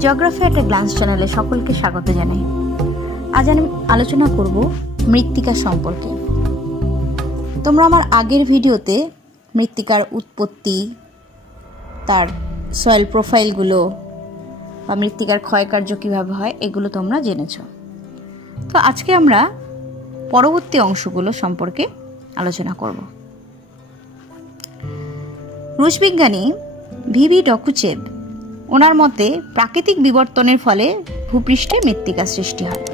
Geography at a glance চ্যানেলে সকলকে স্বাগত জানাই। আজ আমি আলোচনা করব মৃত্তিকা সম্পর্কে। তোমরা আমার আগের ভিডিওতে মৃত্তিকার উৎপত্তি, তার সয়েল প্রোফাইলগুলো বা মৃত্তিকার ক্ষয়কার্য কীভাবে হয় এগুলো তোমরা জেনেছ। তো আজকে আমরা পরবর্তী অংশগুলো সম্পর্কে আলোচনা করব। রুশ বিজ্ঞানী ভিভি ডকুচেভ ওনার মতে প্রাকৃতিক বিবর্তনের ফলে ভূপৃষ্ঠে মৃত্তিকা সৃষ্টি হয়।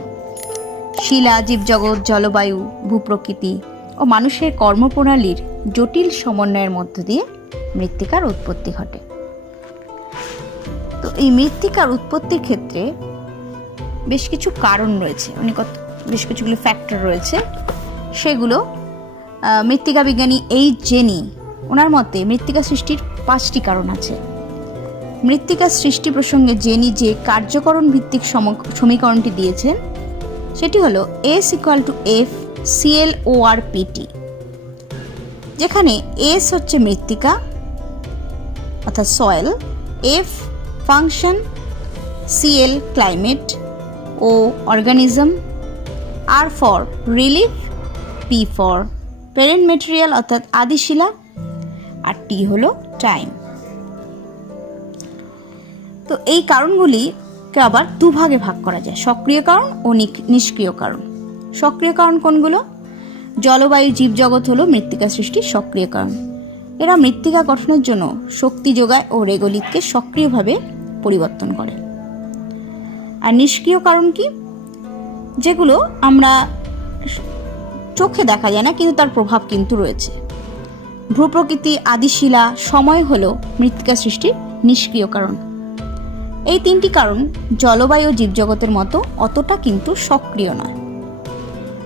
শিলা, জীবজগৎ, জলবায়ু, ভূপ্রকৃতি ও মানুষের কর্মপ্রণালীর জটিল সমন্বয়ের মধ্য দিয়ে মৃত্তিকার উৎপত্তি ঘটে। তো এই মৃত্তিকার উৎপত্তির ক্ষেত্রে বেশ কিছু কারণ রয়েছে, বেশ কিছুগুলো ফ্যাক্টর রয়েছে। সেগুলো মৃত্তিকা বিজ্ঞানী জেনি ওনার মতে মৃত্তিকা সৃষ্টির 5টি কারণ আছে। মৃত্তিকা সৃষ্টি প্রসঙ্গে জেনি যে কার্যকরণ ভিত্তিক সমীকরণটি দিয়েছেন সেটি হলো S=F(Cl)OR(Pt), যেখানে S হচ্ছে মৃত্তিকা অর্থাৎ soil, F function, Cl climate ও organism, R for relief, P for parent material অর্থাৎ আদিশিলা, আর T হলো টাইম। তো এই কারণগুলিকে আবার দুভাগে ভাগ করা যায়, সক্রিয় কারণ ও নিষ্ক্রিয় কারণ। সক্রিয় কারণ কোনগুলো? জলবায়ু, জীবজগৎ হলো মৃত্তিকা সৃষ্টির সক্রিয় কারণ। এরা মৃত্তিকা গঠনের জন্য শক্তি যোগায় ও রেগোলিতকে সক্রিয়ভাবে পরিবর্তন করে। আর নিষ্ক্রিয় কারণ কি? যেগুলো আমরা চোখে দেখা যায় না কিন্তু তার প্রভাব কিন্তু রয়েছে। ভূপ্রকৃতি, আদিশিলা, সময় হলো মৃত্তিকা সৃষ্টির নিষ্ক্রিয় কারণ। এই 3টি কারণ জলবায়ু ও জীবজগতের মতো অতটা কিন্তু সক্রিয় নয়।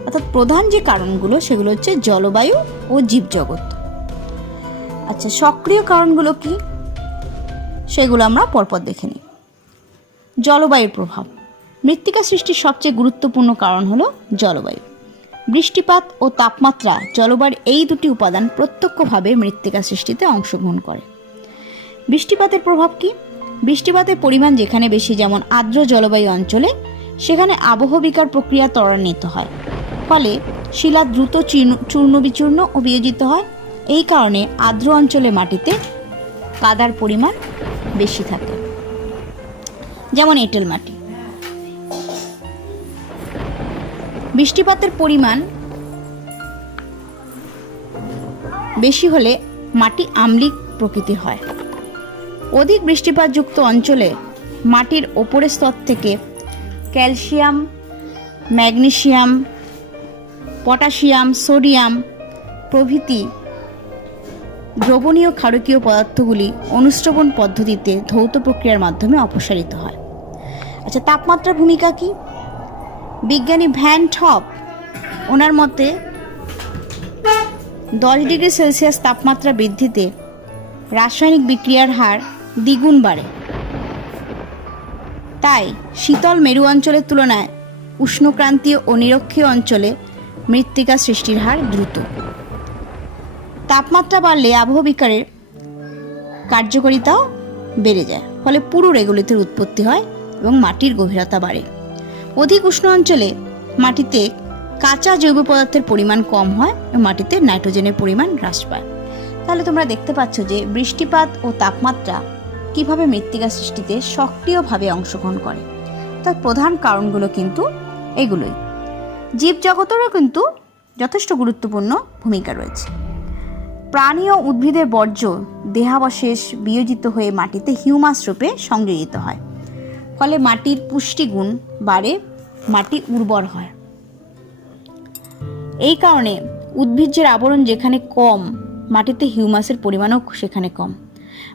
অর্থাৎ প্রধান যে কারণগুলো সেগুলো হচ্ছে জলবায়ু ও জীবজগৎ। আচ্ছা, সক্রিয় কারণগুলো কি সেগুলো আমরা পরপর দেখে নিই। জলবায়ুর প্রভাব। মৃত্তিকা সৃষ্টির সবচেয়ে গুরুত্বপূর্ণ কারণ হলো জলবায়ু। বৃষ্টিপাত ও তাপমাত্রা, জলবায়ুর এই দুটি উপাদান প্রত্যক্ষভাবে মৃত্তিকা সৃষ্টিতে অংশগ্রহণ করে। বৃষ্টিপাতের প্রভাব কি? বৃষ্টিপাতের পরিমাণ যেখানে বেশি, যেমন আর্দ্র জলবায়ু অঞ্চলে, সেখানে আবহবিকার প্রক্রিয়া ত্বরান্বিত হয়, ফলে শিলা দ্রুত চূর্ণ বিচূর্ণ ও বিয়োজিত হয়। এই কারণে আর্দ্র অঞ্চলে মাটিতে কাদার পরিমাণ বেশি থাকে, যেমন এঁটেল মাটি। বৃষ্টিপাতের পরিমাণ বেশি হলে মাটি আম্লিক প্রকৃতির হয়। অধিক বৃষ্টিপাতযুক্ত অঞ্চলে মাটির ওপরের স্তর থেকে ক্যালসিয়াম, ম্যাগনেসিয়াম, পটাশিয়াম, সোডিয়াম প্রভৃতি দ্রবণীয় ক্ষারকীয় পদার্থগুলি অনুশ্রবণ পদ্ধতিতে ধৌত প্রক্রিয়ার মাধ্যমে অপসারিত হয়। আচ্ছা, তাপমাত্রার ভূমিকা কি? বিজ্ঞানী ভ্যান টপ ওনার মতে 10 ডিগ্রি সেলসিয়াস তাপমাত্রা বৃদ্ধিতে রাসায়নিক বিক্রিয়ার হার দ্বিগুণ বাড়ে। তাই শীতল মেরু অঞ্চলের তুলনায় উষ্ণক্রান্তীয় ও নিরক্ষীয় অঞ্চলে মৃত্তিকা সৃষ্টির হার দ্রুত। তাপমাত্রা বাড়লে আবহবিকারের কার্যকারিতাও বেড়ে যায়, ফলে পুরো রেগুলিতের উৎপত্তি হয় এবং মাটির গভীরতা বাড়ে। অধিক উষ্ণ অঞ্চলে মাটিতে কাঁচা জৈব পদার্থের পরিমাণ কম হয় এবং মাটিতে নাইট্রোজেনের পরিমাণ হ্রাস পায়। তাহলে তোমরা দেখতে পাচ্ছ যে বৃষ্টিপাত ও তাপমাত্রা কিভাবে মৃত্তিকা সৃষ্টিতে সক্রিয়ভাবে অংশগ্রহণ করে। তার প্রধান কারণগুলো কিন্তু এগুলোই। জীবজগতেরও কিন্তু যথেষ্ট গুরুত্বপূর্ণ ভূমিকা রয়েছে। প্রাণী ও উদ্ভিদের বর্জ্য দেহাবশেষ বিয়োজিত হয়ে মাটিতে হিউমাস রূপে সংযোজিত হয়, ফলে মাটির পুষ্টিগুণ বাড়ে, মাটি উর্বর হয়। এই কারণে উদ্ভিজ্জের আবরণ যেখানে কম, মাটিতে হিউমাসের পরিমাণও সেখানে কম।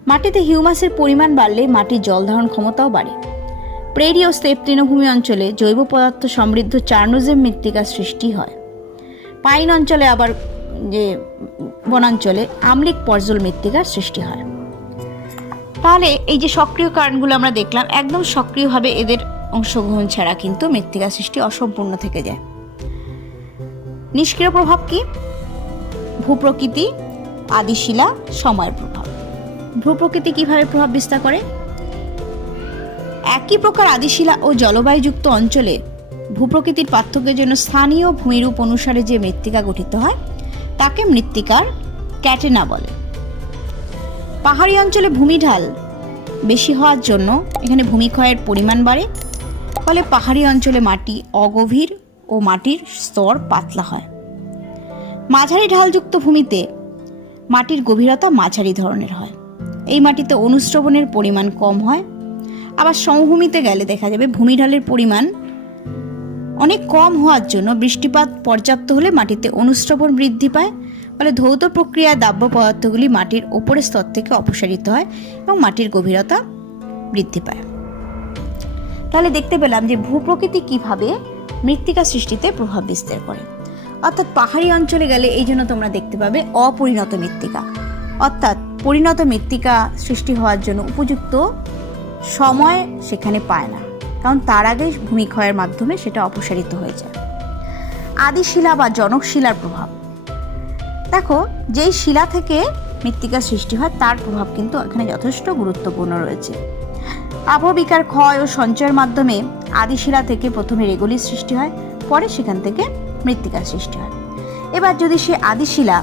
মাটিতে হিউমাসের পরিমাণ বাড়লে মাটির জল ধারণ ক্ষমতাও বাড়ে। প্রেরি ও স্টেপ তৃণভূমি অঞ্চলে জৈব পদার্থ সমৃদ্ধ চার্নোজেম মৃত্তিকার সৃষ্টি হয়। পাইন অঞ্চলে আবার যে বনাঞ্চলে আম্লিক পর্জল মৃত্তিকার সৃষ্টি হয়। তাহলে এই যে সক্রিয় কারণগুলো আমরা দেখলাম, একদম সক্রিয়ভাবে এদের অংশগ্রহণ ছাড়া কিন্তু মৃত্তিকা সৃষ্টি অসম্পূর্ণ থেকে যায়। নিষ্ক্রিয় প্রভাব কি? ভূপ্রকৃতি, আদিশিলা, সময়ের প্রভাব। ভূপ্রকৃতি কিভাবে প্রভাব বিস্তার করে? একই প্রকার আদিশিলা ও জলবায়ুযুক্ত অঞ্চলে ভূপ্রকৃতির পার্থক্যের জন্য স্থানীয় ভূমিরূপ অনুসারে যে মৃত্তিকা গঠিত হয় তাকে মৃত্তিকার ক্যাটেনা বলে। পাহাড়ি অঞ্চলে ভূমিঢাল বেশি হওয়ার জন্য এখানে ভূমিক্ষয়ের পরিমাণ বাড়ে, ফলে পাহাড়ি অঞ্চলে মাটি অগভীর ও মাটির স্তর পাতলা হয়। মাঝারি ঢালযুক্ত ভূমিতে মাটির গভীরতা মাঝারি ধরনের হয়, এই মাটিতে অনুস্রবণের পরিমাণ কম হয়। আবার সমভূমিতে গেলে দেখা যাবে ভূমিঢালের পরিমাণ অনেক কম হওয়ার জন্য বৃষ্টিপাত পর্যাপ্ত হলে মাটিতে অনুস্রবণ বৃদ্ধি পায়, ফলে ধৌত প্রক্রিয়ায় দাব্য পদার্থগুলি মাটির ওপরের স্তর থেকে অপসারিত হয় এবং মাটির গভীরতা বৃদ্ধি পায়। তাহলে দেখতে পেলাম যে ভূপ্রকৃতি কিভাবে মৃত্তিকা সৃষ্টিতে প্রভাব বিস্তার করে। অর্থাৎ পাহাড়ি অঞ্চলে গেলে এই জন্য তোমরা দেখতে পাবে অপরিণত মৃত্তিকা, অর্থাৎ পরিণত মৃত্তিকা সৃষ্টি হওয়ার জন্য উপযুক্ত সময় সেখানে পায় না, কারণ তার আগে ভূমিক্ষয়ের মাধ্যমে সেটা অপসারিত হয়ে যায়। আদিশিলা বা জনক শিলার প্রভাব, দেখো যেই শিলা থেকে মৃত্তিকা সৃষ্টি হয় তার প্রভাব কিন্তু এখানে যথেষ্ট গুরুত্বপূর্ণ রয়েছে। আবহবিকার ক্ষয় ও সঞ্চয়ের মাধ্যমে আদিশিলা থেকে প্রথমে রেগলির সৃষ্টি হয়, পরে সেখান থেকে মৃত্তিকার সৃষ্টি হয়। এবার যদি সে আদিশিলা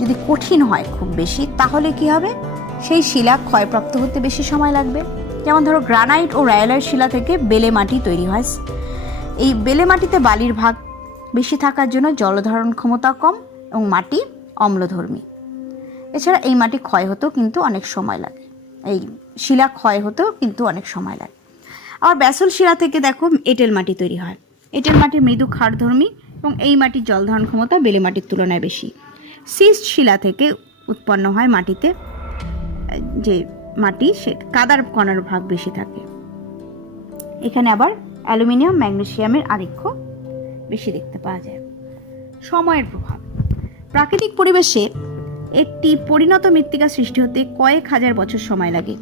যদি কঠিন হয় খুব বেশি, তাহলে কি হবে, সেই শিলা ক্ষয়প্রাপ্ত হতে বেশি সময় লাগবে। যেমন ধরো গ্রানাইট ও রায়োলাইট শিলা থেকে বেলে মাটি তৈরি হয়। এই বেলে মাটিতে বালির ভাগ বেশি থাকার জন্য জলধারণ ক্ষমতা কম এবং মাটি অম্লধর্মী। এছাড়া এই মাটি ক্ষয় হতেও কিন্তু অনেক সময় লাগে, এই শিলা ক্ষয় হতেও কিন্তু অনেক সময় লাগে। আবার ব্যাসল্ট শিলা থেকে দেখো এঁটেল মাটি তৈরি হয়। এঁটেল মাটি মৃদু ক্ষারধর্মী এবং এই মাটির জলধারণ ক্ষমতা বেলে মাটির তুলনায় বেশি। সিস্ট শিলা থেকে উৎপন্ন হয় মাটিতে যে মাটি সে কাদার কণার ভাগ বেশি থাকে। এখানে আবার অ্যালুমিনিয়াম ম্যাগনেসিয়ামের আধিক্য বেশি দেখতে পাওয়া যায়। সময়ের প্রভাব, প্রাকৃতিক পরিবেশে একটি পরিণত মৃত্তিকা সৃষ্টি হতে কয়েক হাজার বছর সময় লাগে।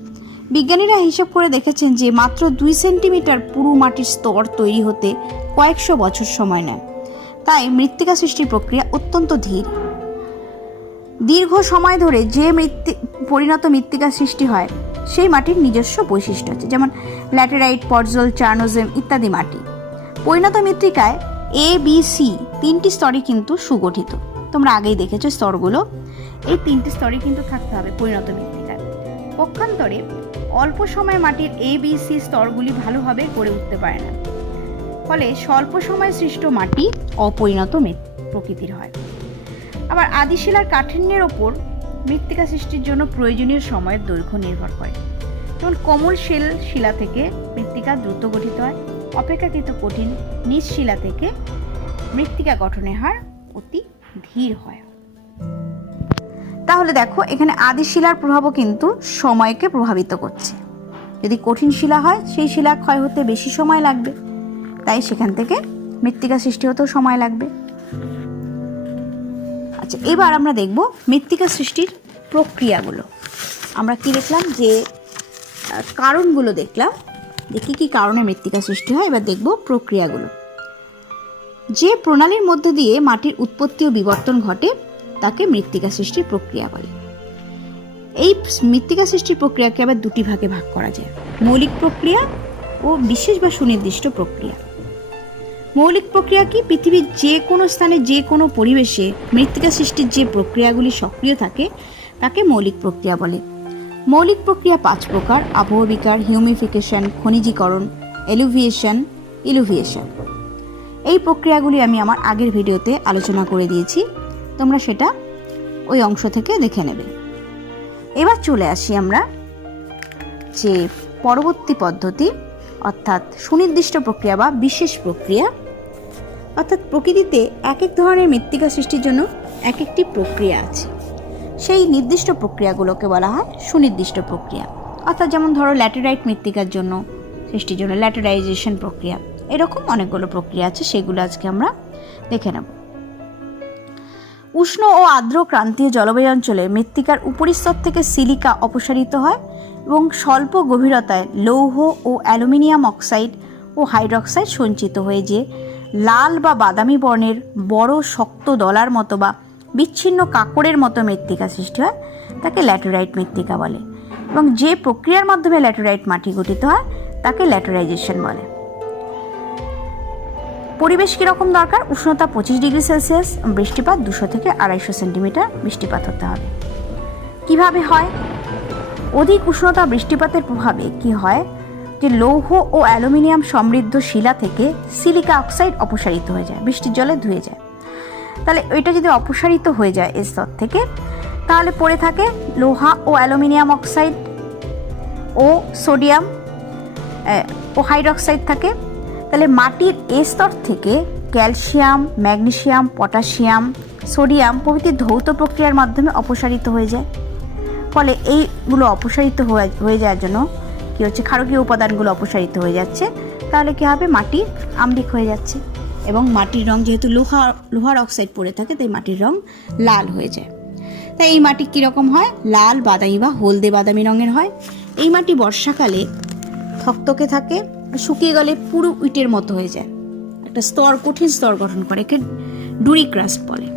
বিজ্ঞানীরা হিসাব করে দেখেছেন যে মাত্র 2 সেন্টিমিটার পুরু মাটির স্তর তৈরি হতে কয়েকশো বছর সময় নেয়। তাই মৃত্তিকা সৃষ্টির প্রক্রিয়া অত্যন্ত ধীর। দীর্ঘ সময় ধরে যে পরিণত মৃত্তিকা সৃষ্টি হয় সেই মাটির নিজস্ব বৈশিষ্ট্য আছে, যেমন ল্যাটেরাইট, পর্জল, চার্নোজেম ইত্যাদি মাটি। পরিণত মৃত্তিকায় এ, বি, সি 3টি স্তরই কিন্তু সুগঠিত। তোমরা আগেই দেখেছো স্তরগুলো, এই 3টি স্তরই কিন্তু থাকতে হবে পরিণত মৃত্তিকায়। পক্ষান্তরে অল্প সময় মাটির এ, বি, সি স্তরগুলি ভালোভাবে গড়ে উঠতে পারে না, ফলে স্বল্প সময়ে সৃষ্ট মাটি অপরিণত প্রকৃতির হয়। আবার আদিশিলার কাঠিন্যের ওপর মৃত্তিকা সৃষ্টির জন্য প্রয়োজনীয় সময়ের দৈর্ঘ্য নির্ভর করে। যেমন কোমল শিলা থেকে মৃত্তিকা দ্রুত গঠিত হয়, অপেক্ষাকৃত কঠিন নিজ শিলা থেকে মৃত্তিকা গঠনের হার অতি ধীর হয়। তাহলে দেখো এখানে আদিশিলার প্রভাবও কিন্তু সময়কে প্রভাবিত করছে। যদি কঠিন শিলা হয় সেই শিলা ক্ষয় হতে বেশি সময় লাগবে, তাই সেখান থেকে মৃত্তিকা সৃষ্টি হতেও সময় লাগবে। আচ্ছা, এবার আমরা দেখব মৃত্তিকা সৃষ্টির প্রক্রিয়াগুলো। আমরা কি দেখলাম, যে কারণগুলো দেখলাম, যে কী কী কারণে মৃত্তিকা সৃষ্টি হয়। এবার দেখব প্রক্রিয়াগুলো। যে প্রণালীর মধ্যে দিয়ে মাটির উৎপত্তি ও বিবর্তন ঘটে তাকে মৃত্তিকা সৃষ্টির প্রক্রিয়া বলে। এই মৃত্তিকা সৃষ্টির প্রক্রিয়াকে আবার 2টি ভাগে ভাগ করা যায়, মৌলিক প্রক্রিয়া ও বিশেষ বা সুনির্দিষ্ট প্রক্রিয়া। মৌলিক প্রক্রিয়া কি, পৃথিবীর যে কোনো স্থানে যে কোনো পরিবেশে মৃত্তিকা সৃষ্টির যে প্রক্রিয়াগুলি সক্রিয় থাকে তাকে মৌলিক প্রক্রিয়া বলে। মৌলিক প্রক্রিয়া 5 প্রকার: আবহবিকার, হিউমিফিকেশন, খনিজীকরণ, ইলুভিয়েশন। এই প্রক্রিয়াগুলি আমি আমার আগের ভিডিওতে আলোচনা করে দিয়েছি, তোমরা সেটা ওই অংশ থেকে দেখে নেবে। এবার চলে আসি আমরা যে পরবর্তী পদ্ধতি, অর্থাৎ সুনির্দিষ্ট প্রক্রিয়া বা বিশেষ প্রক্রিয়া। অর্থাৎ প্রকৃতিতে এক এক ধরনের মৃত্তিকা সৃষ্টির জন্য এক একটি প্রক্রিয়া আছে, সেই নির্দিষ্ট প্রক্রিয়াগুলোকে বলা হয় সুনির্দিষ্ট প্রক্রিয়া। অর্থাৎ যেমন ধরো ল্যাটেরাইট মৃত্তিকার জন্য সৃষ্টির জন্য ল্যাটেরাইজেশন প্রক্রিয়া, এরকম অনেকগুলো প্রক্রিয়া আছে, সেগুলো আজকে আমরা দেখে নেব। উষ্ণ ও আর্দ্র ক্রান্তীয় জলবায়ু অঞ্চলে মৃত্তিকার উপরিস্তর থেকে সিলিকা অপসারিত হয় এবং স্বল্প গভীরতায় লৌহ ও অ্যালুমিনিয়াম অক্সাইড ও হাইড্রক্সাইড সঞ্চিত হয়ে যে লাল বা বাদামি বর্ণের বড় শক্ত দলার মতো বা বিচ্ছিন্ন কাঁকড়ের মতো মৃত্তিকা সৃষ্টি হয় তাকে ল্যাটেরাইট মৃত্তিকা বলে। এবং যে প্রক্রিয়ার মাধ্যমে ল্যাটেরাইট মাটি গঠিত হয় তাকে ল্যাটেরাইজেশন বলে। পরিবেশ কীরকম দরকার? উষ্ণতা 25 ডিগ্রি সেলসিয়াস, বৃষ্টিপাত 200 থেকে 250 সেন্টিমিটার বৃষ্টিপাত হতে হবে। কিভাবে হয়? অধিক উষ্ণতা বৃষ্টিপাতের প্রভাবে কি হয় যে লৌহ ও অ্যালুমিনিয়াম সমৃদ্ধ শিলা থেকে সিলিকা অক্সাইড অপসারিত হয়ে যায়, বৃষ্টির জলে ধুয়ে যায়। তাহলে এটা যদি অপসারিত হয়ে যায় এই স্তর থেকে, তাহলে পড়ে থাকে লোহা ও অ্যালুমিনিয়াম অক্সাইড ও সোডিয়াম ও হাইড্রক্সাইড থাকে। তাহলে মাটির এই স্তর থেকে ক্যালসিয়াম, ম্যাগনেসিয়াম, পটাশিয়াম, সোডিয়াম প্রভৃতি ধৌত প্রক্রিয়ার মাধ্যমে অপসারিত হয়ে যায়। ফলে এইগুলো অপসারিত হয়ে যাওয়ার জন্য কী হচ্ছে, ক্ষারকীয় উপাদানগুলো অপসারিত হয়ে যাচ্ছে। তাহলে কী হবে, মাটি আম্লিক হয়ে যাচ্ছে এবং মাটির রং, যেহেতু লোহার অক্সাইড পড়ে থাকে, তাই মাটির রং লাল হয়ে যায়। তাই এই মাটি কীরকম হয়? লাল, বাদামি বা হলদে বাদামি রঙের হয়। এই মাটি বর্ষাকালে থকথকে থাকে, শুকিয়ে গেলে পুরো ইটের মতো হয়ে যায়, একটা কঠিন স্তর গঠন করে, একে ডুরি ক্রাস্ট বলে।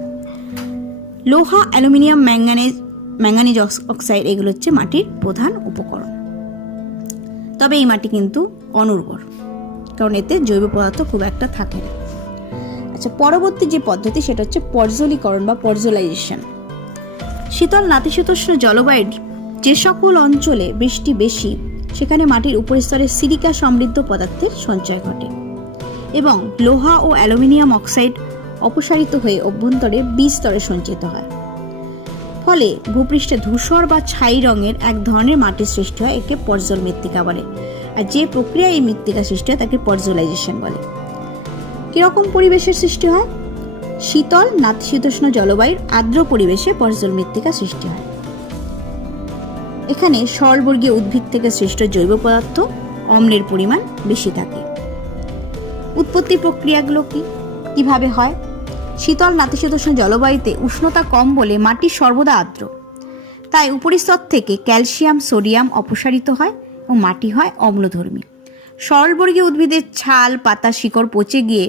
লোহা, অ্যালুমিনিয়াম, ম্যাঙ্গানিজ অক্সাইড এগুলো হচ্ছে মাটির প্রধান উপকরণ। তবে এই মাটি কিন্তু অনুর্বর, কারণ এতে জৈব পদার্থ খুব একটা থাকে না। আচ্ছা, পরবর্তী যে পদ্ধতি সেটা হচ্ছে পর্জলীকরণ বা পর্জলাইজেশন। শীতল নাতিশীতোষ্ণ জলবায়ুর যে সকল অঞ্চলে বৃষ্টি বেশি, সেখানে মাটির উপরিস্তরে সিলিকা সমৃদ্ধ পদার্থের সঞ্চয় ঘটে এবং লোহা ও অ্যালুমিনিয়াম অক্সাইড অপসারিত হয়ে অভ্যন্তরে বিস্তরে সঞ্চিত হয়। ফলে ভূপৃষ্ঠে ধূসর বা ছাই রঙের এক ধরনের মাটির সৃষ্টি হয়, একে পর্জল মৃত্তিকা বলে। আর যে প্রক্রিয়ায় এই মৃত্তিকা সৃষ্টি হয় তাকে পর্জলাইজেশন বলে। কিরকম পরিবেশের সৃষ্টি হয়? শীতল নাতিশীতোষ্ণ জলবায়ুর আর্দ্র পরিবেশে পর্জল মৃত্তিকা সৃষ্টি হয়। এখানে সরলবর্গীয় উদ্ভিদ থেকে সৃষ্ট জৈব পদার্থ, অম্লের পরিমাণ বেশি থাকে। উৎপত্তি প্রক্রিয়াগুলো কিভাবে হয়? শীতল নাতিশীতোষ্ণ জলবায়ুতে উষ্ণতা কম বলে মাটি সর্বদা আর্দ্র, তাই উপরিস্তর থেকে ক্যালসিয়াম, সোডিয়াম অপসারিত হয় এবং মাটি হয় অম্লধর্মী। সরলবর্গীয় উদ্ভিদের ছাল, পাতা, শিকড় পচে গিয়ে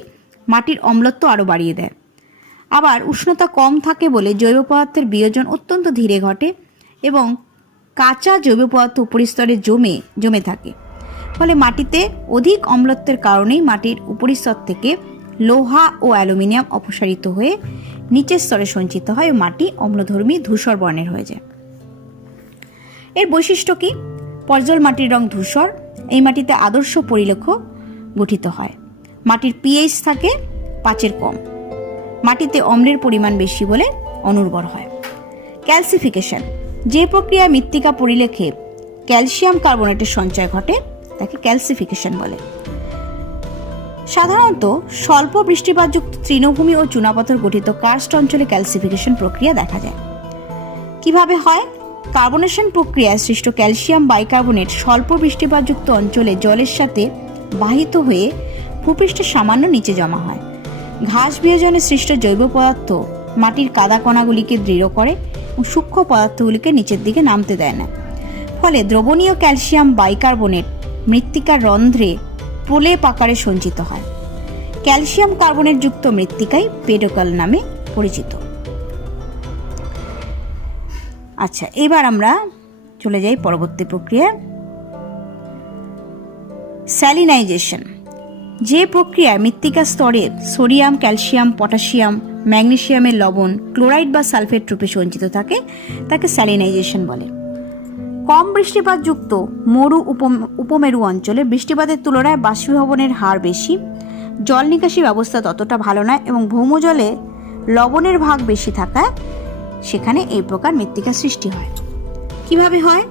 মাটির অম্লত্ব আরও বাড়িয়ে দেয়। আবার উষ্ণতা কম থাকে বলে জৈব পদার্থের বিয়োজন অত্যন্ত ধীরে ঘটে এবং কাঁচা জৈব পদার্থ উপরিস্তরে জমে থাকে। ফলে মাটিতে অধিক অম্লত্বের কারণেই মাটির উপরিস্তর থেকে লোহা ও অ্যালুমিনিয়াম অপসারিত হয়ে নিচের স্তরে সঞ্চিত হয় ও মাটি অম্লধর্মী ধূসর বর্ণের হয়ে যায়। এর বৈশিষ্ট্য কি? পর্জল মাটির রং ধূসর। এই মাটিতে আদর্শ পরিলেখ গঠিত হয়। মাটির পিএইচ থাকে 5-এর কম। মাটিতে অম্লের পরিমাণ বেশি বলে অনুর্বর হয়। ক্যালসিফিকেশন, যে প্রক্রিয়ায় মৃত্তিকা পরিলেখে ক্যালসিয়াম কার্বনেটের সঞ্চয় ঘটে তাকে ক্যালসিফিকেশন বলে। সাধারণত স্বল্প বৃষ্টিপাতযুক্ত তৃণভূমি ও চুনাপাথর গঠিত কার্স্ট অঞ্চলে ক্যালসিফিকেশন প্রক্রিয়া দেখা যায়। কিভাবে হয়? কার্বনেশন প্রক্রিয়ায় সৃষ্ট ক্যালসিয়াম বাইকার্বনেট স্বল্প বৃষ্টিপাতযুক্ত অঞ্চলে জলের সাথে বাহিত হয়ে ভূপৃষ্ঠের সামান্য নিচে জমা হয়। ঘাস বিয়োজনে সৃষ্ট জৈব পদার্থ মাটির কাদা কণাগুলিকে দৃঢ় করে এবং সূক্ষ্ম পদার্থগুলিকে নিচের দিকে নামতে দেয় না। ফলে দ্রবণীয় ক্যালসিয়াম বাইকার্বনেট মৃত্তিকার রন্ধ্রে প্রলেপ আকারে সঞ্চিত হয়। ক্যালসিয়াম কার্বনেট যুক্ত মৃত্তিকাই পেডোকাল নামে পরিচিত। আচ্ছা, এবার আমরা চলে যাই পরবর্তী প্রক্রিয়া, স্যালিনাইজেশন। যে প্রক্রিয়ায় মৃত্তিকা স্তরে সোডিয়াম, ক্যালসিয়াম, পটাশিয়াম, ম্যাগনেসিয়ামের লবণ ক্লোরাইড বা সালফেট রূপে সঞ্চিত থাকে তাকে স্যালিনাইজেশন বলে। কম বৃষ্টিপাতযুক্ত মরু উপমেরু অঞ্চলে বৃষ্টিপাতের তুলনায় বাষ্পীভবনের হার বেশি, জল নিকাশি ব্যবস্থা ততটা ভালো নয় এবং ভৌমজলে লবণের ভাগ বেশি থাকায় সেখানে এই প্রকার মৃত্তিকা সৃষ্টি হয়। কিভাবে হয়?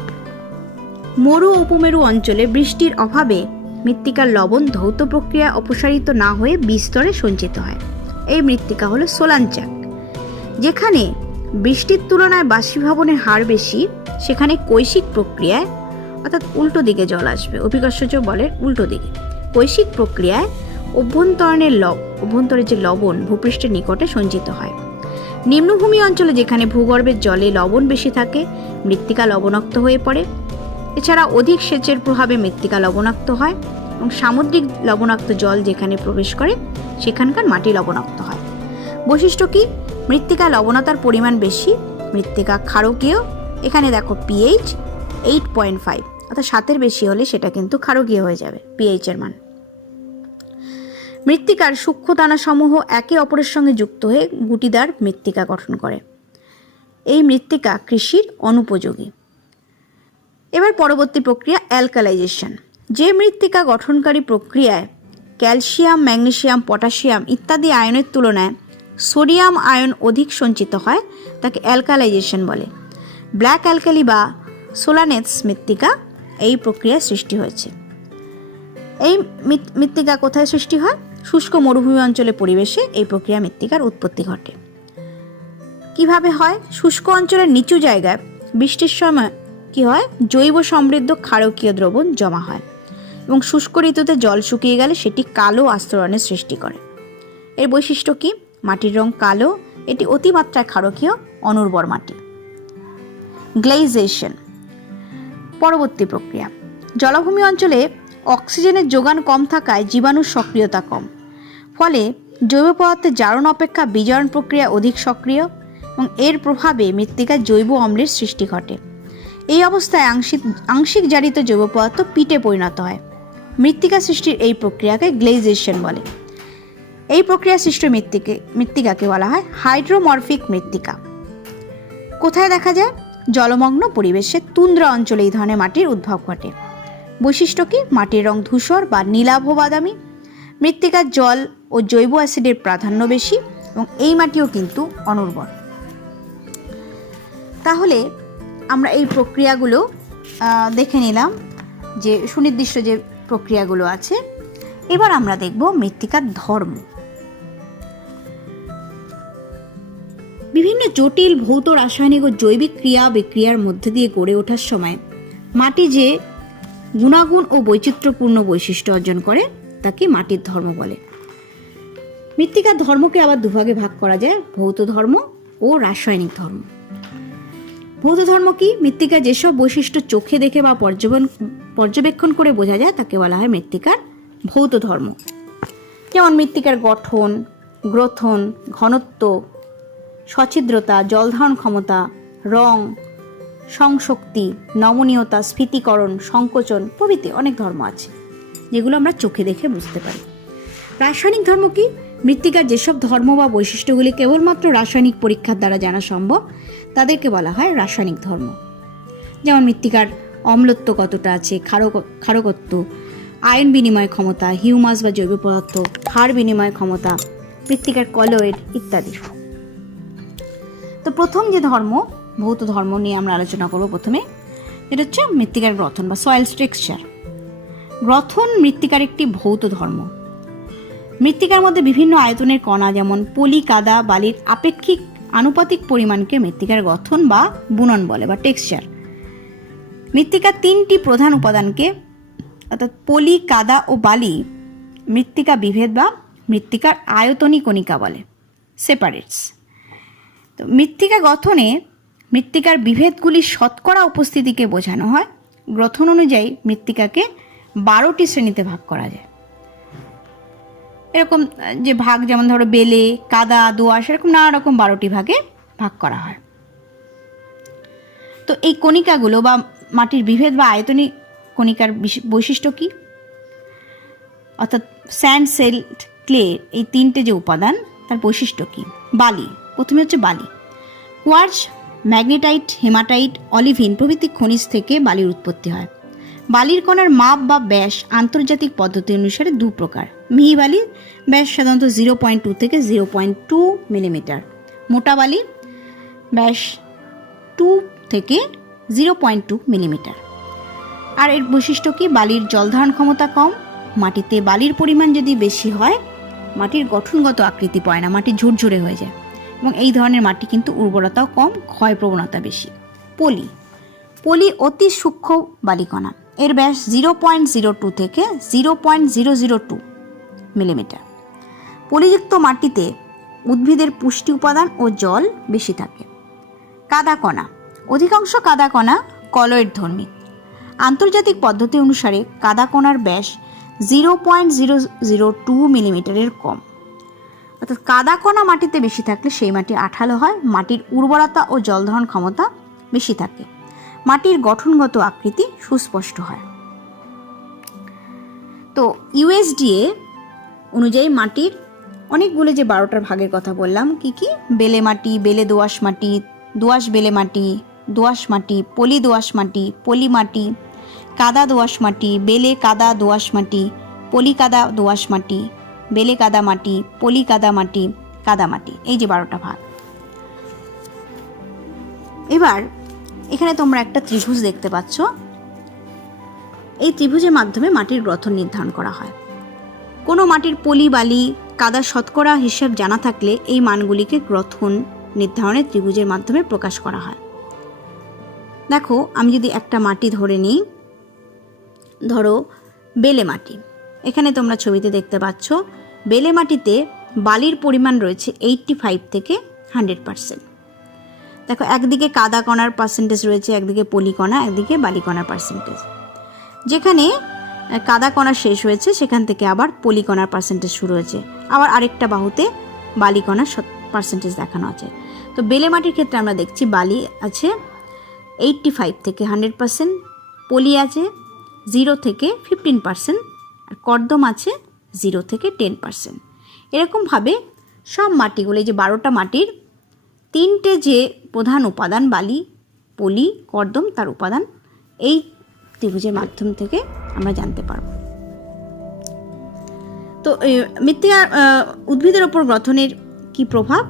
মরু উপমেরু অঞ্চলে বৃষ্টির অভাবে মৃত্তিকার লবণ ধৌত প্রক্রিয়ায় অপসারিত না হয়ে বিস্তরে সঞ্চিত হয়। এই মৃত্তিকা হলো সোলাঞ্চাক। যেখানে বৃষ্টির তুলনায় বাষ্পীভবনের হার বেশি, সেখানে কৈশিক প্রক্রিয়ায়, অর্থাৎ উল্টো দিকে জল আসবে, অভিকর্ষজ বলের উল্টো দিকে, কৈশিক প্রক্রিয়ায় অভ্যন্তরে যে লবণ ভূপৃষ্ঠের নিকটে সঞ্চিত হয়। নিম্নভূমি অঞ্চলে যেখানে ভূগর্ভের জলে লবণ বেশি থাকে, মৃত্তিকা লবণাক্ত হয়ে পড়ে। এছাড়া অধিক সেচের প্রভাবে মৃত্তিকা লবণাক্ত হয় এবং সামুদ্রিক লবণাক্ত জল যেখানে প্রবেশ করে সেখানকার মাটি লবণাক্ত হয়। বৈশিষ্ট্য কি? মৃত্তিকা লবণতার পরিমাণ বেশি, মৃত্তিকা ক্ষারকীয়। এখানে দেখো পিএইচ 8.5, অর্থাৎ 7-এর বেশি হলে সেটা কিন্তু ক্ষারকীয় হয়ে যাবে পিএইচের মান। মৃত্তিকার সূক্ষ্ম দানাসমূহ একে অপরের সঙ্গে যুক্ত হয়ে গুটিদার মৃত্তিকা গঠন করে। এই মৃত্তিকা কৃষির অনুপযোগী। এবার পরবর্তী প্রক্রিয়া অ্যালকালাইজেশন। যে মৃত্তিকা গঠনকারী প্রক্রিয়ায় ক্যালসিয়াম, ম্যাগনেসিয়াম, পটাশিয়াম ইত্যাদি আয়নের তুলনায় সোডিয়াম আয়ন অধিক সঞ্চিত হয় তাকে অ্যালকালাইজেশন বলে। ব্ল্যাক অ্যালকালি বা সোলানেটস মৃত্তিকা এই প্রক্রিয়ায় সৃষ্টি হয়েছে। এই মৃত্তিকা কোথায় সৃষ্টি হয়? শুষ্ক মরুভূমি অঞ্চলে পরিবেশে এই প্রক্রিয়া মৃত্তিকার উৎপত্তি ঘটে। কিভাবে হয়? শুষ্ক অঞ্চলের নিচু জায়গায় বৃষ্টির সময় কি হয়, জৈব সমৃদ্ধ ক্ষারকীয় দ্রবণ জমা হয় এবং শুষ্ক ঋতুতে জল শুকিয়ে গেলে সেটি কালো আস্তরণের সৃষ্টি করে। এর বৈশিষ্ট্য কি? মাটির রং কালো, এটি অতিমাত্রায় ক্ষারকীয় অনুর্বর মাটি। গ্লেইজেশন পরবর্তী প্রক্রিয়া। জলাভূমি অঞ্চলে অক্সিজেনের যোগান কম থাকায় জীবাণুর সক্রিয়তা কম, ফলে জৈব পদার্থের জারণ অপেক্ষা বিজারণ প্রক্রিয়া অধিক সক্রিয় এবং এর প্রভাবে মৃত্তিকায় জৈব অম্লের সৃষ্টি ঘটে। এই অবস্থায় আংশিক জারিত জৈব পদার্থ পিটে পরিণত হয়। মৃত্তিকা সৃষ্টির এই প্রক্রিয়াকে গ্লেইজেশন বলে। এই প্রক্রিয়া সৃষ্ট মৃত্তিকাকে বলা হয় হাইড্রোমরফিক মৃত্তিকা। কোথায় দেখা যায়? জলমগ্ন পরিবেশে তুন্দ্রা অঞ্চলে এই ধরনের মাটির উদ্ভব ঘটে। বৈশিষ্ট্য কি? মাটির রং ধূসর বা নীলাভ বাদামি, মৃত্তিকার জল ও জৈব অ্যাসিডের প্রাধান্য বেশি এবং এই মাটিও কিন্তু অনুর্বর। তাহলে আমরা এই প্রক্রিয়াগুলো দেখে নিলাম, যে সুনির্দিষ্ট যে প্রক্রিয়াগুলো আছে। এবার আমরা দেখব মৃত্তিকার ধর্ম। বিভিন্ন জটিল ভৌত, রাসায়নিক ও জৈবিক ক্রিয়া বিক্রিয়ার মধ্যে দিয়ে গড়ে ওঠার সময় মাটি যে গুণাগুণ ও বৈচিত্র্যপূর্ণ বৈশিষ্ট্য অর্জন করে তাকে মাটির ধর্ম বলে। মৃত্তিকার ধর্মকে আবার দুভাগে ভাগ করা যায়, ভৌত ধর্ম ও রাসায়নিক ধর্ম। ভৌত ধর্ম কি? মৃত্তিকার যেসব বৈশিষ্ট্য চোখে দেখে বা পর্যবেক্ষণ করে বোঝা যায় তাকে বলা হয় মৃত্তিকার ভৌত ধর্ম। যেমন মৃত্তিকার গঠন, গ্রথন, ঘনত্ব, সছিদ্রতা, জলধারণ ক্ষমতা, রং, সংশক্তি, নমনীয়তা, স্ফীতিকরণ, সংকোচন প্রভৃতি অনেক ধর্ম আছে যেগুলো আমরা চোখে দেখে বুঝতে পারি। রাসায়নিক ধর্ম কি? মৃত্তিকার যেসব ধর্ম বা বৈশিষ্ট্যগুলি কেবলমাত্র রাসায়নিক পরীক্ষার দ্বারা জানা সম্ভব তাদেরকে বলা হয় রাসায়নিক ধর্ম। যেমন মৃত্তিকার অম্লত্ব কতটা আছে, ক্ষারকত্ব, আয়ন বিনিময় ক্ষমতা, হিউমাস বা জৈব পদার্থ, ক্ষার বিনিময় ক্ষমতা, মৃত্তিকার কলয়েড ইত্যাদি। তো প্রথম যে ধর্ম, ভৌত ধর্ম নিয়ে আমরা আলোচনা করব। প্রথমে এটা হচ্ছে মৃত্তিকার গ্রথন বা সয়েল স্ট্রাকচার। গ্রথন মৃত্তিকার একটি ভৌত ধর্ম। মৃত্তিকার মধ্যে বিভিন্ন আয়তনের কণা যেমন পলি, কাদা, বালির আপেক্ষিক আনুপাতিক পরিমাণকে মৃত্তিকার গঠন বা বুনন বলে বা টেক্সচার। মৃত্তিকার 3টি প্রধান উপাদানকে অর্থাৎ পলি, কাদা ও বালি মৃত্তিকা বিভেদ বা মৃত্তিকার আয়তনী কণিকা বলে, সেপারেটস। তো মৃত্তিকা গঠনে মৃত্তিকার বিভেদগুলির শতকরা উপস্থিতিকে বোঝানো হয়। গ্রথন অনুযায়ী মৃত্তিকাকে 12টি শ্রেণীতে ভাগ করা যায়। এরকম যে ভাগ, যেমন ধরো বেলে, কাদা, দোআঁশ, এরকম নানা রকম 12টি ভাগে ভাগ করা হয়। তো এই কণিকাগুলো বা মাটির বিভেদ বা আয়তনী কণিকার বৈশিষ্ট্য কি? অর্থাৎ স্যান্ড, সেল্ট, ক্লে এই 3টে যে উপাদান তার বৈশিষ্ট্য কি? বালি, প্রথমে হচ্ছে বালি। কোয়ার্জ, ম্যাগনেটাইট, হেমাটাইট, অলিভিন প্রভৃতি খনিজ থেকে বালির উৎপত্তি হয়। বালির কণার মাপ বা ব্যাস আন্তর্জাতিক পদ্ধতি অনুসারে 2 প্রকার। মিহি বালির ব্যাস সাধারণত 0.2 থেকে 0.2 মিলিমিটার, মোটা বালির ব্যাস 2 থেকে 0.2 মিলিমিটার। আর এর বৈশিষ্ট্য কি? বালির জলধারণ ক্ষমতা কম। মাটিতে বালির পরিমাণ যদি বেশি হয় মাটির গঠনগত আকৃতি পায় না, মাটি ঝুরঝুরে হয়ে যায় এবং এই ধরনের মাটি কিন্তু উর্বরতাও কম, ক্ষয় প্রবণতা বেশি। পলি, পলি অতি সূক্ষ্ম বালিকণা, এর ব্যাস 0.02 থেকে 0.002 মিলিমিটার। পলিযুক্ত মাটিতে উদ্ভিদের পুষ্টি উপাদান ও জল বেশি থাকে। কাদা কণা, অধিকাংশ কাদা কণা কলয়েড ধর্মী। আন্তর্জাতিক পদ্ধতি অনুসারে কাদা কণার ব্যাস 0.002 মিলিমিটারের কম। অর্থাৎ কাদা কণা মাটিতে বেশি থাকলে সেই মাটি আঠালো হয়, মাটির উর্বরতা ও জলধারণ ক্ষমতা বেশি থাকে। মাটির গঠনগত আকৃতি সুস্পষ্ট হয়। তো ইউএসডিএ অনুযায়ী মাটির অনেকগুলো যে 12টার ভাগের কথা বললাম, কি কি? বেলে মাটি, বেলে দোআঁশ মাটি, দোআঁশ বেলে মাটি, দোআঁশ মাটি, পলি দোআঁশ মাটি, পলি মাটি, কাদা দোআঁশ মাটি, বেলে কাদা দোআঁশ মাটি, পলি কাদা দোআঁশ মাটি, বেলে কাদা মাটি, পলি কাদা মাটি, কাদা মাটি, এই যে 12টা ভাগ। এবার এখানে তোমরা একটা ত্রিভুজ দেখতে পাচ্ছ। এই ত্রিভুজের মাধ্যমে মাটির গ্রথন নির্ধারণ করা হয়। কোনো মাটির পলি, বালি, কাদা শতকরা হিসাব জানা থাকলে এই মানগুলিকে গ্রথন নির্ধারণের ত্রিভুজের মাধ্যমে প্রকাশ করা হয়। দেখো, আমি যদি একটা মাটি ধরে নিই, ধরো বেলে মাটি। এখানে তোমরা ছবিতে দেখতে পাচ্ছ বেলে মাটিতে বালির পরিমাণ রয়েছে 85 থেকে 100%। দেখো, একদিকে কাদা কণার পার্সেন্টেজ রয়েছে, একদিকে পলি কণা, একদিকে বালি কণার পার্সেন্টেজ। যেখানে কাদা কণা শেষ হয়েছে সেখান থেকে আবার পলি কণার পার্সেন্টেজ শুরু হয়েছে, আবার আরেকটা বাহুতে বালি কণার পার্সেন্টেজ দেখানো আছে। তো বেলে মাটির ক্ষেত্রে আমরা দেখছি বালি আছে 85 থেকে 100%, পলি আছে 0 থেকে 15%, আর কর্দম আছে 0 থেকে 10%। এরকমভাবে সব মাটিগুলো, যে 12টা মাটির 3টে যে প্রধান উপাদান বালি, পলি, কর্দম, তার উপাদান এই ত্রিভুজের মাধ্যম থেকে আমরা জানতে পারব। তো মৃত্তিকার উদ্ভিদের ওপর গ্রথনের কি প্রভাব?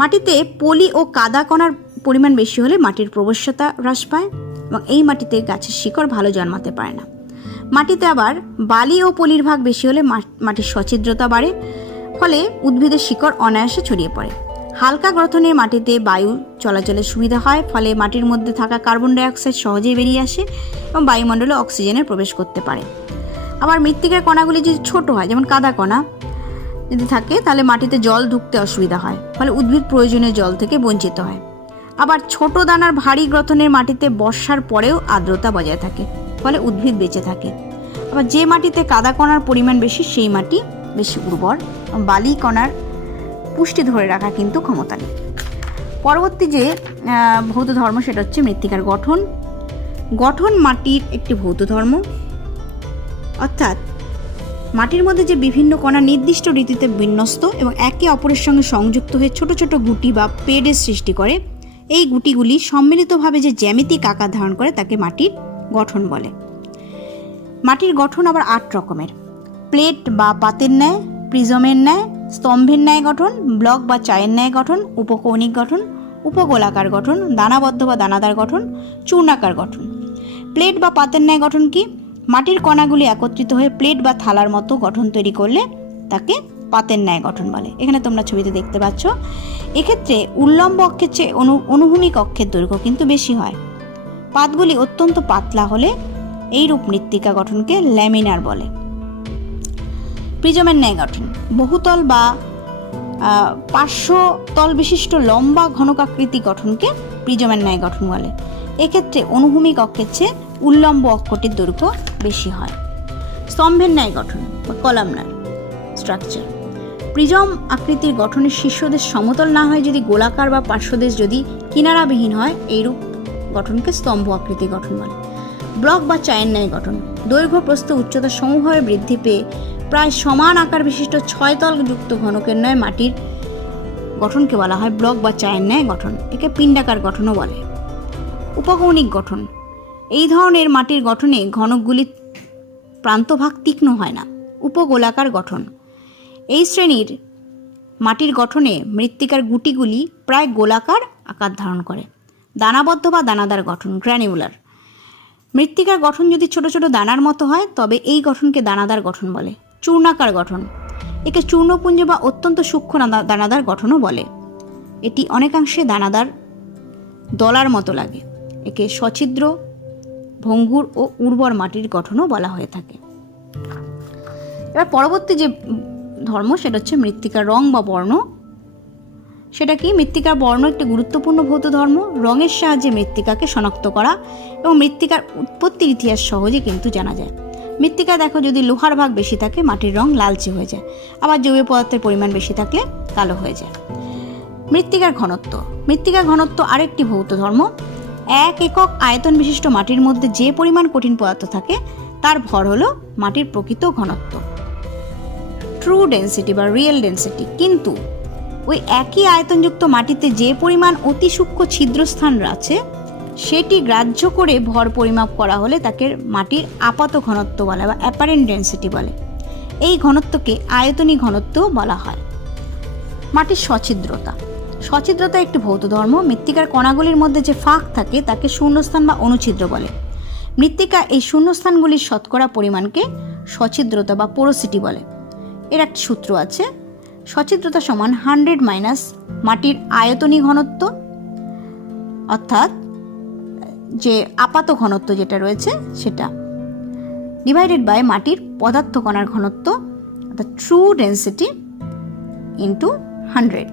মাটিতে পলি ও কাদা কণার পরিমাণ বেশি হলে মাটির প্রবশ্যতা হ্রাস পায় এবং এই মাটিতে গাছের শিকড় ভালো জন্মাতে পারে না। মাটিতে আবার বালি ও পলির ভাগ বেশি হলে মাটির সছিদ্রতা বাড়ে, ফলে উদ্ভিদের শিকড় অনায়াসে ছড়িয়ে পড়ে। হালকা গ্রথনের মাটিতে বায়ু চলাচলের সুবিধা হয়, ফলে মাটির মধ্যে থাকা কার্বন ডাইঅক্সাইড সহজেই বেরিয়ে আসে এবং বায়ুমণ্ডলে অক্সিজেনের প্রবেশ করতে পারে। আবার মৃত্তিকার কণাগুলি যদি ছোট হয়, যেমন কাদা কণা যদি থাকে, তাহলে মাটিতে জল ঢুকতে অসুবিধা হয়, ফলে উদ্ভিদ প্রয়োজনীয় জল থেকে বঞ্চিত হয়। আবার ছোট দানার ভারী গ্রথনের মাটিতে বর্ষার পরেও আর্দ্রতা বজায় থাকে, ফলে উদ্ভিদ বেঁচে থাকে। আবার যে মাটিতে কাদা কণার পরিমাণ বেশি সেই মাটি বেশি উর্বর, বালি কণার পুষ্টি ধরে রাখার কিন্তু ক্ষমতা নেই। পরবর্তী যে ভৌত ধর্ম সেটা হচ্ছে মৃত্তিকার গঠন। গঠন মাটির একটি ভৌত ধর্ম, অর্থাৎ মাটির মধ্যে যে বিভিন্ন কণা নির্দিষ্ট রীতিতে বিন্যস্ত এবং একে অপরের সঙ্গে সংযুক্ত হয়ে ছোট ছোট গুটি বা পেডের সৃষ্টি করে, এই গুটিগুলি সম্মিলিতভাবে যে জ্যামিতিক আকার ধারণ করে তাকে মাটির গঠন বলে। মাটির গঠন আবার 8 রকমের: প্লেট বা পাতের ন্যায়, প্রিজমের ন্যায়, স্তম্ভের ন্যায় গঠন, ব্লক বা চায়ের ন্যায় গঠন, উপকৌণিক গঠন, উপগোলাকার গঠন, দানাবদ্ধ বা দানাদার গঠন, চূর্ণাকার গঠন। প্লেট বা পাতের ন্যায় গঠন কি? মাটির কণাগুলি একত্রিত হয়ে প্লেট বা থালার মতো গঠন তৈরি করলে তাকে পাতের ন্যায় গঠন বলে। এখানে তোমরা ছবিতে দেখতে পাচ্ছ। এক্ষেত্রে উল্লম্ব অক্ষের চেয়ে অনুভূমিক অক্ষের দৈর্ঘ্য কিন্তু বেশি হয়। পাতগুলি অত্যন্ত পাতলা হলে এইরূপ মৃত্তিকা গঠনকে ল্যামিনার বলে। প্রিজমের ন্যায় গঠন বহুতল বা পার্শ্ব তল বিশিষ্ট লম্বা ঘনকাকৃতি গঠনকে প্রিজমের ন্যায় গঠন বলে। এক্ষেত্রে অনুভূমিক অক্ষের চেয়ে উল্লম্ব অক্ষটির দৈর্ঘ্য বেশি হয়। স্তম্ভের ন্যায় গঠন বা কলামনার স্ট্রাকচার। প্রিজম আকৃতির গঠনের শীর্ষদেশ সমতল না হয় যদি গোলাকার বা পার্শ্বদেশ যদি কিনারাবিহীন হয়, এইরূপ গঠনকে স্তম্ভ আকৃতি গঠন বলে। ব্লক বা চায়ের ন্যায় গঠন দৈর্ঘ্য প্রস্থ উচ্চতা সমভাবে বৃদ্ধি পেয়ে প্রায় সমান আকার বিশিষ্ট 6 তল যুক্ত ঘনকের ন্যায় মাটির গঠনকে বলা হয় ব্লক বা চায়ের ন্যায় গঠন। একে পিণ্ডাকার গঠনও বলে। উপকৌণিক গঠন এই ধরনের মাটির গঠনে ঘনকগুলির প্রান্তভাগ তীক্ষ্ণ হয় না। উপগোলাকার গঠন এই শ্রেণীর মাটির গঠনে মৃত্তিকার গুটিগুলি প্রায় গোলাকার আকার ধারণ করে। দানাবদ্ধ বা দানাদার গঠন গ্র্যানিউলার মৃত্তিকার গঠন যদি ছোট ছোট দানার মতো হয় তবে এই গঠনকে দানাদার গঠন বলে। চূর্ণাকার গঠন একে চূর্ণপুঞ্জ বা অত্যন্ত সূক্ষ্ম দানাদার গঠনও বলে। এটি অনেকাংশে দানাদার দলার মতো লাগে। একে সছিদ্র, ভঙ্গুর ও উর্বর মাটির গঠনও বলা হয়ে থাকে। এবার পরবর্তী যে ধর্ম সেটা হচ্ছে মৃত্তিকার রং বা বর্ণ। সেটা কি? মৃত্তিকার বর্ণ একটি গুরুত্বপূর্ণ ভৌত ধর্ম। রঙের সাহায্যে মৃত্তিকাকে শনাক্ত করা এবং মৃত্তিকার উৎপত্তির ইতিহাস সহজে কিন্তু জানা যায়। মৃত্তিকা দেখো, যদি লোহার ভাগ বেশি থাকে মাটির রং লালচে হয়ে যায়, আবার জৈব পদার্থের পরিমাণ বেশি থাকলে কালো হয়ে যায়। মৃত্তিকার ঘনত্ব আরেকটি ভৌত ধর্ম। 1 একক আয়তন বিশিষ্ট মাটির মধ্যে যে পরিমাণ কঠিন পদার্থ থাকে তার ভর হলো মাটির প্রকৃত ঘনত্ব, ট্রু ডেনসিটি বা রিয়েল ডেনসিটি। কিন্তু ওই একই আয়তনযুক্ত মাটিতে যে পরিমাণ অতি সূক্ষ্ম ছিদ্রস্থান আছে সেটি গ্রাহ্য করে ভর পরিমাপ করা হলে তাকে মাটির আপাত ঘনত্ব বলে বা অ্যাপারেন্ট ডেনসিটি বলে। এই ঘনত্বকে আয়তনী ঘনত্ব বলা হয়। মাটির সছিদ্রতা। সছিদ্রতা একটি ভৌত ধর্ম। মৃত্তিকার কণাগুলির মধ্যে যে ফাঁক থাকে তাকে শূন্যস্থান বা অনুছিদ্র বলে। মৃত্তিকা এই শূন্যস্থানগুলির শতকরা পরিমাণকে সছিদ্রতা বা পোরোসিটি বলে। এর একটি সূত্র আছে, সছিদ্রতা সমান 100 মাইনাস মাটির আয়তনী ঘনত্ব, অর্থাৎ যে আপাত ঘনত্ব যেটা রয়েছে সেটা, ডিভাইডেড বাই মাটির পদার্থ কণার ঘনত্ব, অর্থাৎ ট্রু ডেনসিটি ইন্টু 100।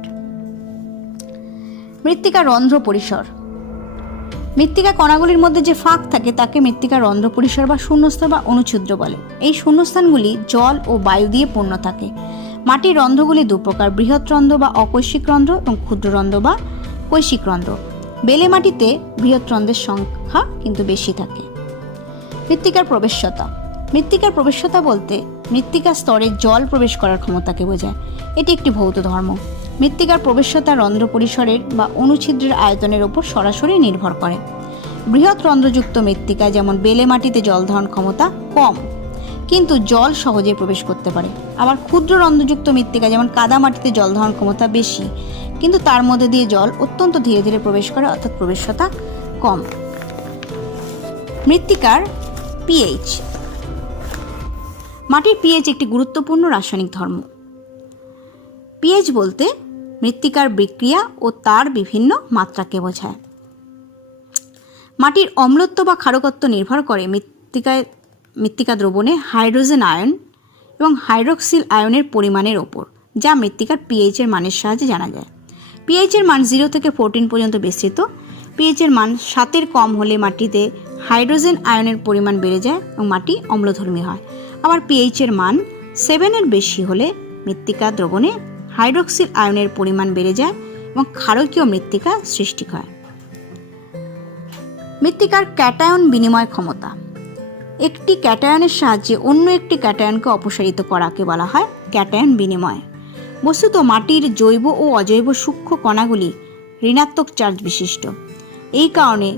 মৃত্তিকার রন্ধ্র পরিসর। মৃত্তিকা কণাগুলির মধ্যে যে ফাঁক থাকে তাকে মৃত্তিকার রন্ধ্র পরিসর বা শূন্যস্থান বা অনুছিদ্র বলে। এই শূন্যস্থানগুলি জল ও বায়ু দিয়ে পূর্ণ থাকে। মাটির রন্ধ্রগুলি দু প্রকার, বৃহৎ রন্ধ্র বা অকৈশিক রন্ধ্র এবং ক্ষুদ্র রন্ধ্র বা কৈশিক রন্ধ্র। বেলে মাটিতে বৃহৎ রন্ধ্রের সংখ্যা কিন্তু বেশি থাকে। মৃত্তিকার প্রবেশ্যতা। মৃত্তিকার প্রবেশ্যতা বলতে মৃত্তিকার স্তরে জল প্রবেশ করার ক্ষমতাকে বোঝায়। এটি একটি ভৌত ধর্ম। মৃত্তিকার প্রবেশ্যতা রন্ধ্র পরিসরের বা অনুছিদ্রের আয়তনের উপর সরাসরি নির্ভর করে। বৃহৎ রন্ধ্রযুক্ত মৃত্তিকা যেমন বেলে মাটিতে জল ধারণ ক্ষমতা কম, কিন্তু জল সহজে প্রবেশ করতে পারে। আবার ক্ষুদ্র রন্ধ্রযুক্ত মৃত্তিকা যেমন কাদা মাটিতে জল ধারণ ক্ষমতা বেশি, কিন্তু তার মধ্যে দিয়ে জল অত্যন্ত ধীরে ধীরে প্রবেশ করে, অর্থাৎ প্রবেশ্যতা কম। মৃত্তিকার পিএইচ। মাটির পিএইচ একটি গুরুত্বপূর্ণ রাসায়নিক ধর্ম। পিএইচ বলতে মৃত্তিকার বিক্রিয়া ও তার বিভিন্ন মাত্রাকে বোঝায়। মাটির অম্লত্ব বা ক্ষারকত্ব নির্ভর করে মৃত্তিকা দ্রবণে হাইড্রোজেন আয়ন এবং হাইড্রক্সিল আয়নের পরিমাণের ওপর, যা মৃত্তিকার পিএইচের মানের সাহায্যে জানা যায়। পিএইচের মান 0 থেকে 14 পর্যন্ত বিস্তৃত। পিএইচের মান 7-এর কম হলে মাটিতে হাইড্রোজেন আয়নের পরিমাণ বেড়ে যায় এবং মাটি অম্লধর্মী হয়। আবার পিএইচের মান 7-এর বেশি হলে মৃত্তিকা দ্রবণে হাইড্রক্সিল আয়নের পরিমাণ বেড়ে যায় এবং ক্ষারকীয় মৃত্তিকা সৃষ্টি হয়। মৃত্তিকার ক্যাটায়ন বিনিময় ক্ষমতা। একটি ক্যাটায়নের সাহায্যে অন্য একটি ক্যাটায়নকে অপসারিত করাকে বলা হয় ক্যাটায়ন বিনিময়। বস্তুত মাটির জৈব ও অজৈব সূক্ষ্ম কণাগুলি ঋণাত্মক চার্জ বিশিষ্ট। এই কারণে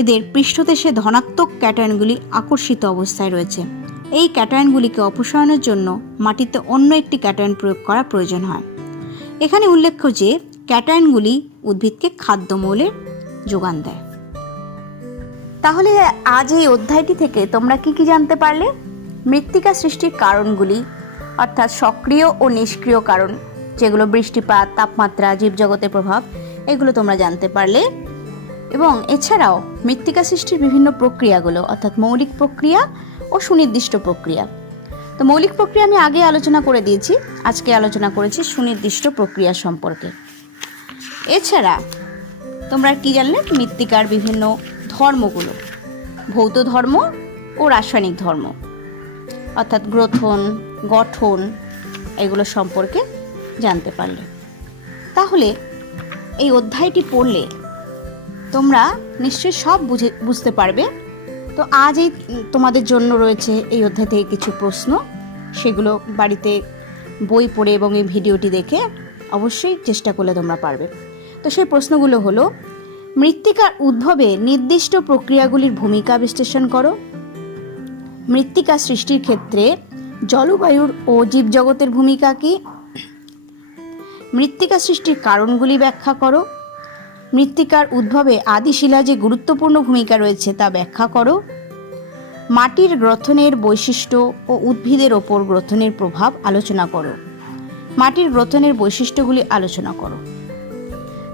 এদের পৃষ্ঠদেশে ধনাত্মক ক্যাটায়নগুলি আকর্ষিত অবস্থায় রয়েছে। এই ক্যাটায়নগুলিকে অপসারণের জন্য মাটিতে অন্য একটি ক্যাটায়ন প্রয়োগ করা প্রয়োজন হয়। এখানে উল্লেখ্য যে ক্যাটায়নগুলি উদ্ভিদকে খাদ্যমৌলের যোগান দেয়। তাহলে আজ এই অধ্যায়টি থেকে তোমরা কি জানতে পারলে? মৃত্তিকা সৃষ্টির কারণগুলি, অর্থাৎ সক্রিয় ও নিষ্ক্রিয় কারণ, যেগুলো বৃষ্টিপাত, তাপমাত্রা, জীবজগতের প্রভাব, এগুলো তোমরা জানতে পারলে। এবং এছাড়াও মৃত্তিকা সৃষ্টির বিভিন্ন প্রক্রিয়াগুলো, অর্থাৎ মৌলিক প্রক্রিয়া ও সুনির্দিষ্ট প্রক্রিয়া। তো মৌলিক প্রক্রিয়া আমি আগে আলোচনা করে দিয়েছি, আজকে আলোচনা করেছি সুনির্দিষ্ট প্রক্রিয়া সম্পর্কে। এছাড়া তোমরা কি জানলে? মৃত্তিকার বিভিন্ন ধর্মগুলো, ভৌত ধর্ম ও রাসায়নিক ধর্ম, অর্থাৎ গ্রথন, গঠন, এগুলো সম্পর্কে জানতে পারলে। তাহলে এই অধ্যায়টি পড়লে তোমরা নিশ্চয়ই সব বুঝতে পারবে। তো আজ এই তোমাদের জন্য রয়েছে এই অধ্যায় থেকে কিছু প্রশ্ন, সেগুলো বাড়িতে বই পড়ে এবং এই ভিডিওটি দেখে অবশ্যই চেষ্টা করলে তোমরা পারবে। তো সেই প্রশ্নগুলো হলো: মৃত্তিকার উদ্ভবে নির্দিষ্ট প্রক্রিয়াগুলির ভূমিকা বিশ্লেষণ করো। মৃত্তিকা সৃষ্টির ক্ষেত্রে জলবায়ুর ও জীবজগতের ভূমিকা কী? মৃত্তিকা সৃষ্টির কারণগুলি ব্যাখ্যা করো। মৃত্তিকার উদ্ভবে আদিশিলা যে গুরুত্বপূর্ণ ভূমিকা রয়েছে তা ব্যাখ্যা করো। মাটির গ্রথনের বৈশিষ্ট্য ও উদ্ভিদের ওপর গ্রথনের প্রভাব আলোচনা করো। মাটির গ্রথনের বৈশিষ্ট্যগুলি আলোচনা করো।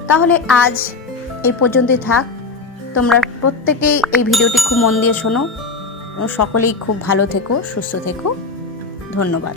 তাহলে আজ এই পর্যন্তই থাক। তোমরা প্রত্যেকেই এই ভিডিওটি খুব মন দিয়ে শোনো। সকলেই খুব ভালো থেকো, সুস্থ থেকো। ধন্যবাদ।